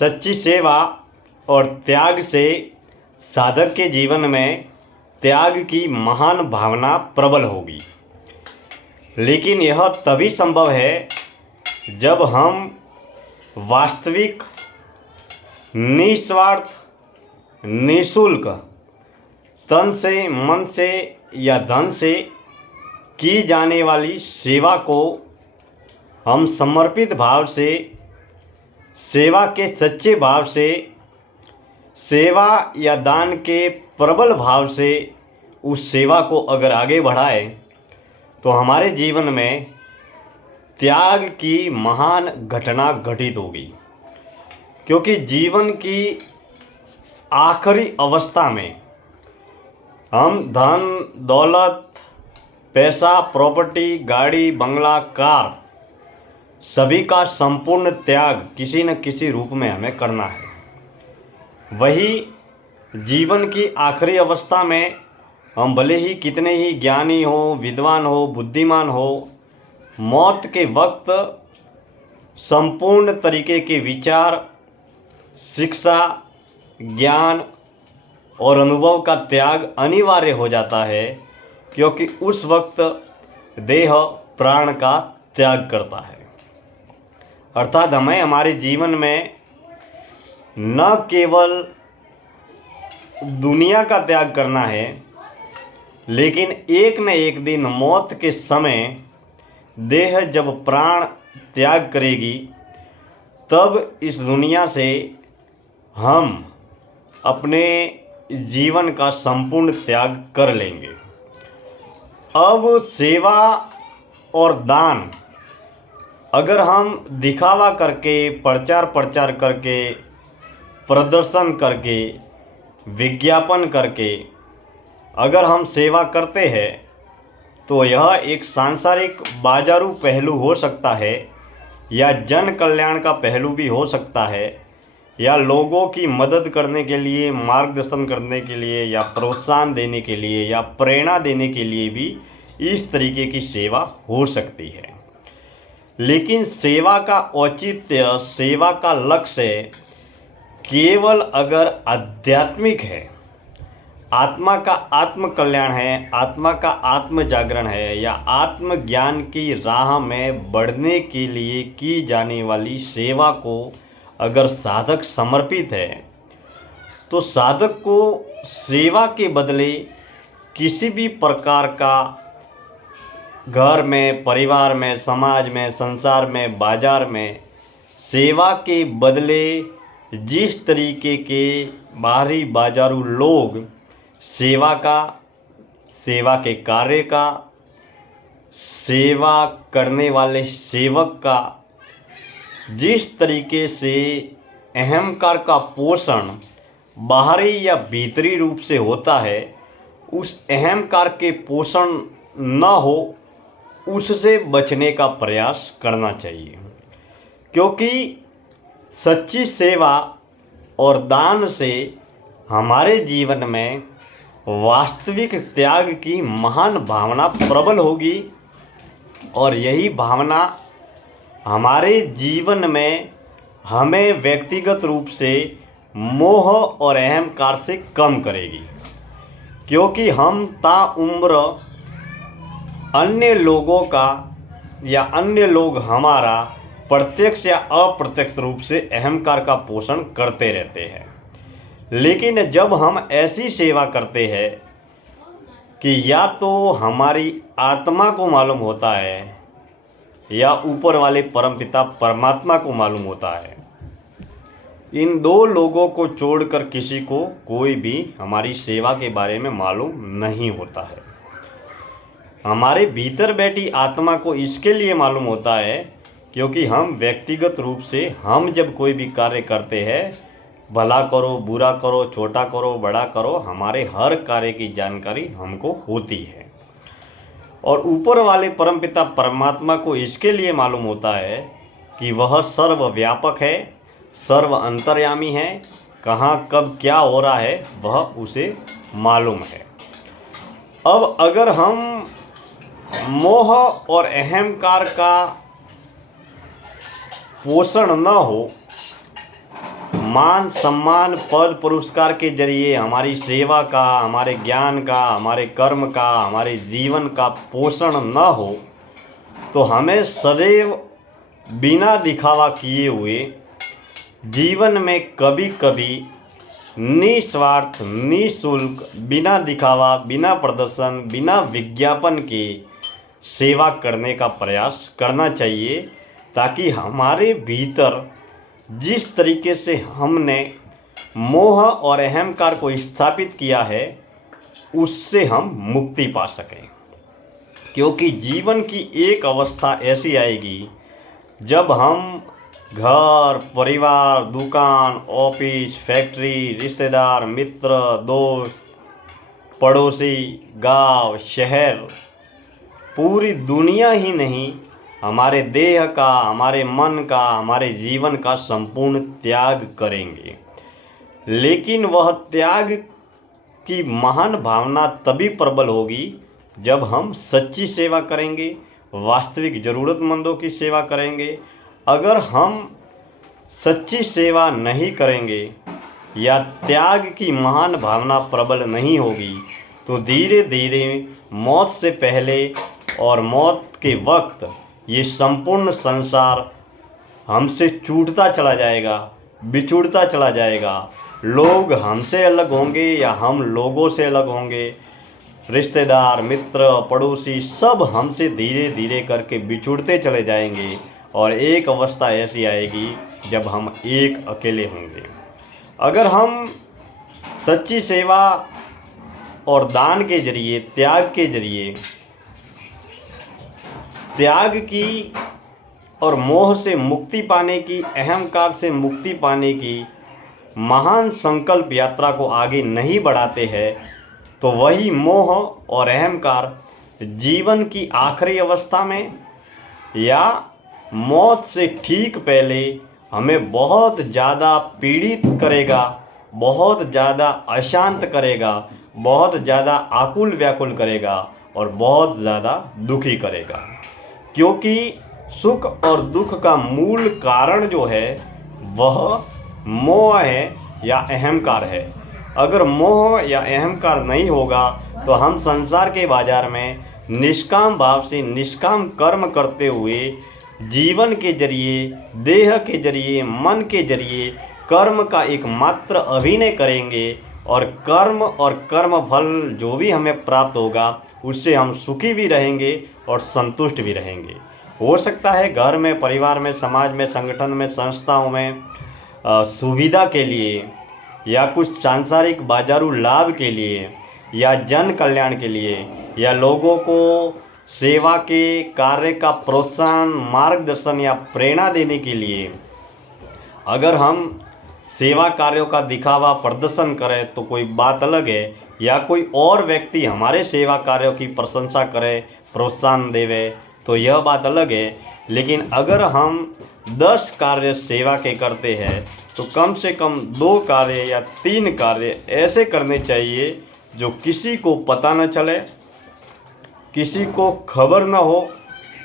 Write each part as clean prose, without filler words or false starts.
सच्ची सेवा और त्याग से साधक के जीवन में त्याग की महान भावना प्रबल होगी। लेकिन यह तभी संभव है जब हम वास्तविक, निस्वार्थ, निःशुल्क, तन से, मन से या धन से की जाने वाली सेवा को हम समर्पित भाव से, सेवा के सच्चे भाव से, सेवा या दान के प्रबल भाव से उस सेवा को अगर आगे बढ़ाए तो हमारे जीवन में त्याग की महान घटना घटित होगी। क्योंकि जीवन की आखिरी अवस्था में हम धन, दौलत, पैसा, प्रॉपर्टी, गाड़ी, बंगला, कार सभी का संपूर्ण त्याग किसी न किसी रूप में हमें करना है। वही जीवन की आखिरी अवस्था में हम भले ही कितने ही ज्ञानी हो, विद्वान हो, बुद्धिमान हो, मौत के वक्त संपूर्ण तरीके के विचार, शिक्षा, ज्ञान और अनुभव का त्याग अनिवार्य हो जाता है। क्योंकि उस वक्त देह प्राण का त्याग करता है। अर्थात हमें हमारे जीवन में न केवल दुनिया का त्याग करना है, लेकिन एक न एक दिन मौत के समय देह जब प्राण त्याग करेगी तब इस दुनिया से हम अपने जीवन का संपूर्ण त्याग कर लेंगे। अब सेवा और दान अगर हम दिखावा करके, प्रचार करके, प्रदर्शन करके, विज्ञापन करके अगर हम सेवा करते हैं तो यह एक सांसारिक बाजारू पहलू हो सकता है या जन कल्याण का पहलू भी हो सकता है, या लोगों की मदद करने के लिए, मार्गदर्शन करने के लिए, या प्रोत्साहन देने के लिए, या प्रेरणा देने के लिए भी इस तरीके की सेवा हो सकती है। लेकिन सेवा का औचित्य, सेवा का लक्ष्य केवल अगर आध्यात्मिक है, आत्मा का आत्म कल्याण है, आत्मा का आत्म जागरण है, या आत्मज्ञान की राह में बढ़ने के लिए की जाने वाली सेवा को अगर साधक समर्पित है तो साधक को सेवा के बदले किसी भी प्रकार का घर में, परिवार में, समाज में, संसार में, बाजार में सेवा के बदले जिस तरीके के बाहरी बाजारू लोग सेवा का, सेवा के कार्य का, सेवा करने वाले सेवक का जिस तरीके से अहंकार का पोषण बाहरी या भीतरी रूप से होता है, उस अहंकार के पोषण न हो उससे बचने का प्रयास करना चाहिए। क्योंकि सच्ची सेवा और दान से हमारे जीवन में वास्तविक त्याग की महान भावना प्रबल होगी और यही भावना हमारे जीवन में हमें व्यक्तिगत रूप से मोह और अहंकार से कम करेगी। क्योंकि हम ताउम्र अन्य लोगों का या अन्य लोग हमारा प्रत्यक्ष या अप्रत्यक्ष रूप से अहंकार का पोषण करते रहते हैं। लेकिन जब हम ऐसी सेवा करते हैं कि या तो हमारी आत्मा को मालूम होता है या ऊपर वाले परमपिता परमात्मा को मालूम होता है, इन दो लोगों को छोड़कर किसी को कोई भी हमारी सेवा के बारे में मालूम नहीं होता है। हमारे भीतर बैठी आत्मा को इसके लिए मालूम होता है क्योंकि हम व्यक्तिगत रूप से हम जब कोई भी कार्य करते हैं, भला करो, बुरा करो, छोटा करो, बड़ा करो, हमारे हर कार्य की जानकारी हमको होती है। और ऊपर वाले परमपिता परमात्मा को इसके लिए मालूम होता है कि वह सर्वव्यापक है, सर्व अंतर्यामी है, कहाँ कब क्या हो रहा है वह उसे मालूम है। अब अगर हम मोह और अहंकार का पोषण न हो मान सम्मान पद पुरस्कार के जरिए हमारी सेवा का, हमारे ज्ञान का, हमारे कर्म का, हमारे जीवन का पोषण न हो तो हमें सदैव बिना दिखावा किए हुए जीवन में कभी कभी निस्वार्थ, निःशुल्क, बिना दिखावा, बिना प्रदर्शन, बिना विज्ञापन के सेवा करने का प्रयास करना चाहिए, ताकि हमारे भीतर जिस तरीके से हमने मोह और अहंकार को स्थापित किया है उससे हम मुक्ति पा सकें। क्योंकि जीवन की एक अवस्था ऐसी आएगी जब हम घर, परिवार, दुकान, ऑफिस, फैक्ट्री, रिश्तेदार, मित्र, दोस्त, पड़ोसी, गांव, शहर, पूरी दुनिया ही नहीं, हमारे देह का, हमारे मन का, हमारे जीवन का संपूर्ण त्याग करेंगे। लेकिन वह त्याग की महान भावना तभी प्रबल होगी जब हम सच्ची सेवा करेंगे, वास्तविक ज़रूरतमंदों की सेवा करेंगे। अगर हम सच्ची सेवा नहीं करेंगे या त्याग की महान भावना प्रबल नहीं होगी तो धीरे धीरे मौत से पहले और मौत के वक्त ये संपूर्ण संसार हमसे छूटता चला जाएगा, बिछुड़ता चला जाएगा। लोग हमसे अलग होंगे या हम लोगों से अलग होंगे। रिश्तेदार, मित्र, पड़ोसी सब हमसे धीरे धीरे करके बिछुड़ते चले जाएंगे और एक अवस्था ऐसी आएगी जब हम एक अकेले होंगे। अगर हम सच्ची सेवा और दान के जरिए, त्याग के जरिए, त्याग की और मोह से मुक्ति पाने की, अहंकार से मुक्ति पाने की महान संकल्प यात्रा को आगे नहीं बढ़ाते हैं तो वही मोह और अहंकार जीवन की आखिरी अवस्था में या मौत से ठीक पहले हमें बहुत ज़्यादा पीड़ित करेगा, बहुत ज़्यादा अशांत करेगा, बहुत ज़्यादा आकुल व्याकुल करेगा और बहुत ज़्यादा दुखी करेगा। क्योंकि सुख और दुख का मूल कारण जो है वह मोह है या अहंकार है। अगर मोह या अहंकार नहीं होगा तो हम संसार के बाजार में निष्काम भाव से निष्काम कर्म करते हुए जीवन के जरिए, देह के जरिए, मन के जरिए कर्म का एकमात्र अभिनय करेंगे और कर्म फल जो भी हमें प्राप्त होगा उससे हम सुखी भी रहेंगे और संतुष्ट भी रहेंगे। हो सकता है घर में, परिवार में, समाज में, संगठन में, संस्थाओं में सुविधा के लिए या कुछ सांसारिक बाजारू लाभ के लिए या जन कल्याण के लिए या लोगों को सेवा के कार्य का प्रोत्साहन, मार्गदर्शन या प्रेरणा देने के लिए अगर हम सेवा कार्यों का दिखावा, प्रदर्शन करें तो कोई बात अलग है, या कोई और व्यक्ति हमारे सेवा कार्यों की प्रशंसा करे, प्रोत्साहन देवे तो यह बात अलग है। लेकिन अगर हम 10 कार्य सेवा के करते हैं तो कम से कम 2 कार्य या 3 कार्य ऐसे करने चाहिए जो किसी को पता न चले, किसी को खबर न हो,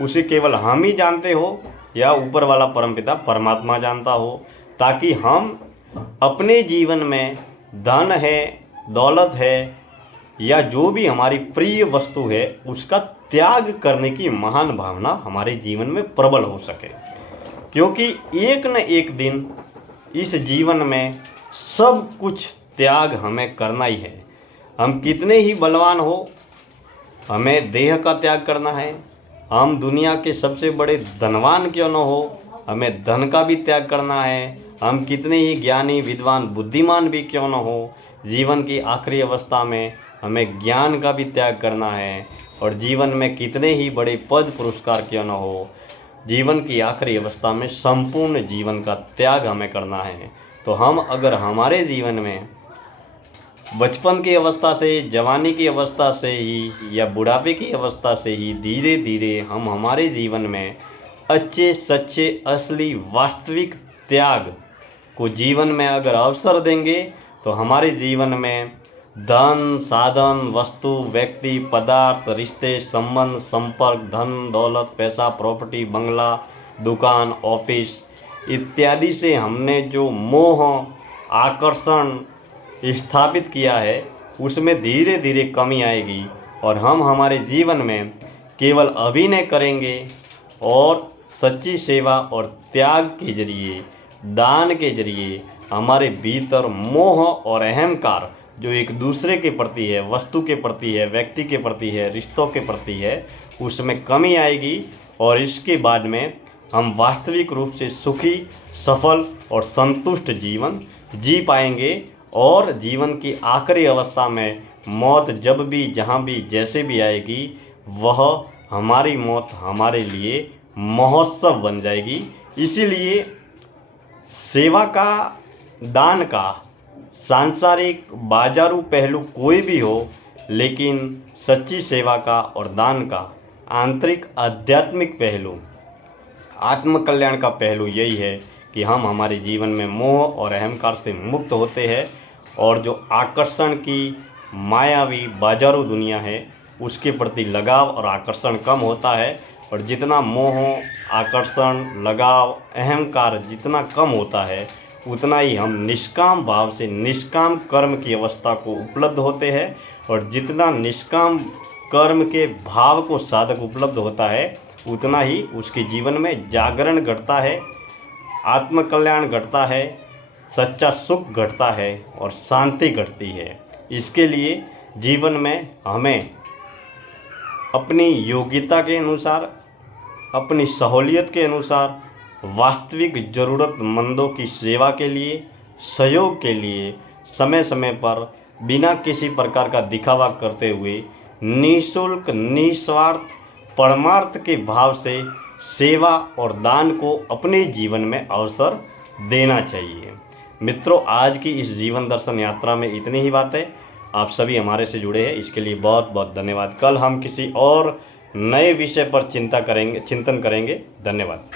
उसे केवल हम ही जानते हो या ऊपर वाला परमपिता परमात्मा जानता हो, ताकि हम अपने जीवन में धन है, दौलत है या जो भी हमारी प्रिय वस्तु है उसका त्याग करने की महान भावना हमारे जीवन में प्रबल हो सके। क्योंकि एक न एक दिन इस जीवन में सब कुछ त्याग हमें करना ही है। हम कितने ही बलवान हो, हमें देह का त्याग करना है। हम दुनिया के सबसे बड़े धनवान क्यों न हो, हमें धन का भी त्याग करना है। हम कितने ही ज्ञानी, विद्वान, बुद्धिमान भी क्यों न हो, जीवन की आखिरी अवस्था में हमें ज्ञान का भी त्याग करना है। और जीवन में कितने ही बड़े पद पुरस्कार क्यों न हो, जीवन की आखिरी अवस्था में संपूर्ण जीवन का त्याग हमें करना है। तो हम अगर हमारे जीवन में बचपन की अवस्था से, जवानी की अवस्था से ही या बुढ़ापे की अवस्था से ही धीरे धीरे हम हमारे जीवन में अच्छे, सच्चे, असली, वास्तविक त्याग को जीवन में अगर अवसर देंगे तो हमारे जीवन में धन, साधन, वस्तु, व्यक्ति, पदार्थ, रिश्ते, संबंध, संपर्क, धन, दौलत, पैसा, प्रॉपर्टी, बंगला, दुकान, ऑफिस इत्यादि से हमने जो मोह आकर्षण स्थापित किया है उसमें धीरे धीरे कमी आएगी और हम हमारे जीवन में केवल अभिनय करेंगे और सच्ची सेवा और त्याग के जरिए, दान के जरिए हमारे भीतर मोह और अहंकार जो एक दूसरे के प्रति है, वस्तु के प्रति है, व्यक्ति के प्रति है, रिश्तों के प्रति है, उसमें कमी आएगी और इसके बाद में हम वास्तविक रूप से सुखी, सफल और संतुष्ट जीवन जी पाएंगे। और जीवन की आखिरी अवस्था में मौत जब भी, जहाँ भी, जैसे भी आएगी, वह हमारी मौत हमारे लिए महोत्सव बन जाएगी। इसीलिए सेवा का, दान का सांसारिक बाजारू पहलू कोई भी हो, लेकिन सच्ची सेवा का और दान का आंतरिक आध्यात्मिक पहलू, आत्मकल्याण का पहलू यही है कि हम हमारे जीवन में मोह और अहंकार से मुक्त होते हैं और जो आकर्षण की मायावी बाजारू दुनिया है उसके प्रति लगाव और आकर्षण कम होता है। और जितना मोह, आकर्षण, लगाव, अहंकार जितना कम होता है उतना ही हम निष्काम भाव से निष्काम कर्म की अवस्था को उपलब्ध होते हैं। और जितना निष्काम कर्म के भाव को साधक उपलब्ध होता है उतना ही उसके जीवन में जागरण घटता है, आत्मकल्याण घटता है, सच्चा सुख घटता है और शांति घटती है। इसके लिए जीवन में हमें अपनी योग्यता के अनुसार, अपनी सहूलियत के अनुसार, वास्तविक ज़रूरतमंदों की सेवा के लिए, सहयोग के लिए समय समय पर बिना किसी प्रकार का दिखावा करते हुए निःशुल्क, निस्वार्थ, परमार्थ के भाव से सेवा और दान को अपने जीवन में अवसर देना चाहिए। मित्रों, आज की इस जीवन दर्शन यात्रा में इतनी ही बातें। आप सभी हमारे से जुड़े हैं, इसके लिए बहुत बहुत धन्यवाद। कल हम किसी और नए विषय पर चिंतन करेंगे। धन्यवाद।